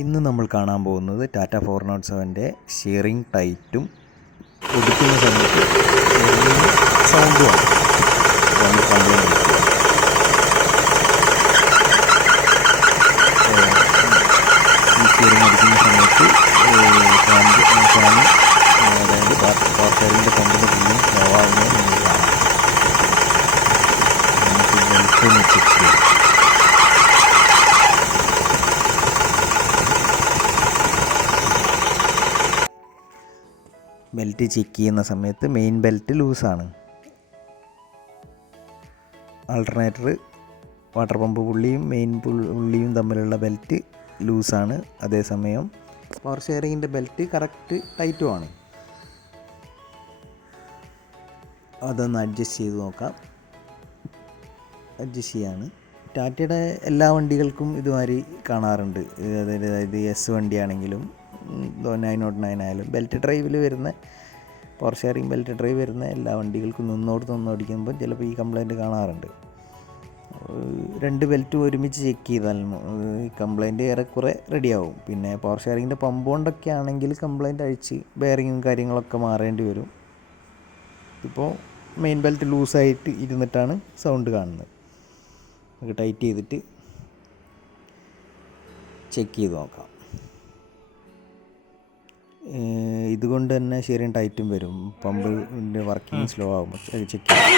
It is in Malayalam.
ഇന്ന് നമ്മൾ കാണാൻ പോകുന്നത് ടാറ്റ 407ൻ്റെ സ്റ്റിയറിംഗ് ടൈറ്റും ഒടിക്കുന്ന സമയത്ത് സൗണ്ടുമാണ് നമ്മൾ കണ്ടുകൊണ്ടിരിക്കുന്നത്. ഈ സ്റ്റിയറിംഗ് ഒടിക്കുന്ന സമയത്ത് അതായത് പവർ സ്റ്റിയറിംഗിൻ്റെ പമ്പിൻ്റെ പുള്ളിയും സ്ലോ ആകുന്നത് നമുക്ക് കാണാം. നമുക്ക് ബെൽറ്റ് ചെക്ക് ചെയ്യാം. ബെൽറ്റ് ചെക്ക് ചെയ്യുന്ന സമയത്ത് മെയിൻ ബെൽറ്റ് ലൂസാണ്. ആൾട്ടർനേറ്റർ, വാട്ടർ പമ്പ് പുള്ളിയും മെയിൻ പുള്ളിയും തമ്മിലുള്ള ബെൽറ്റ് ലൂസാണ്. അതേസമയം പവർ ഷെയറിങ്ങിൻ്റെ ബെൽറ്റ് കറക്റ്റ് ടൈറ്റുമാണ്. അതൊന്ന് അഡ്ജസ്റ്റ് ചെയ്ത് നോക്കാം. അഡ്ജസ്റ്റ് ചെയ്യാണ്. ടാറ്റയുടെ എല്ലാ വണ്ടികൾക്കും ഇതുമാതിരി കാണാറുണ്ട്. അതായത് എസ് വണ്ടിയാണെങ്കിലും 909 ആയാലും ബെൽറ്റ് ഡ്രൈവിൽ വരുന്ന പവർ ഷെയറിംഗ് ബെൽറ്റ് ഡ്രൈവ് വരുന്ന എല്ലാ വണ്ടികൾക്കും നിന്നോടിക്കുമ്പോൾ ചിലപ്പോൾ ഈ കംപ്ലൈൻറ്റ് കാണാറുണ്ട്. രണ്ട് ബെൽറ്റും ഒരുമിച്ച് ചെക്ക് ചെയ്താൽ ഈ കംപ്ലൈൻറ്റ് ഏറെക്കുറെ റെഡിയാവും. പിന്നെ പവർ ഷെയറിങ്ങിൻ്റെ പമ്പ് കൊണ്ടൊക്കെ ആണെങ്കിൽ കംപ്ലൈൻറ്റ് അഴിച്ച് ബെയറിങ്ങും കാര്യങ്ങളൊക്കെ മാറേണ്ടി വരും. ഇപ്പോൾ മെയിൻ ബെൽറ്റ് ലൂസായിട്ട് ഇരുന്നിട്ടാണ് സൗണ്ട് കാണുന്നത്. നമുക്ക് ടൈറ്റ് ചെയ്തിട്ട് ചെക്ക് ചെയ്ത് നോക്കാം. ഇതുകൊണ്ട് തന്നെ ശരിയും ടൈറ്റും വരും. പമ്പിൻ്റെ വർക്കിംഗ് സ്ലോ ആകുമ്പോൾ ചെക്ക് ചെയ്യാം.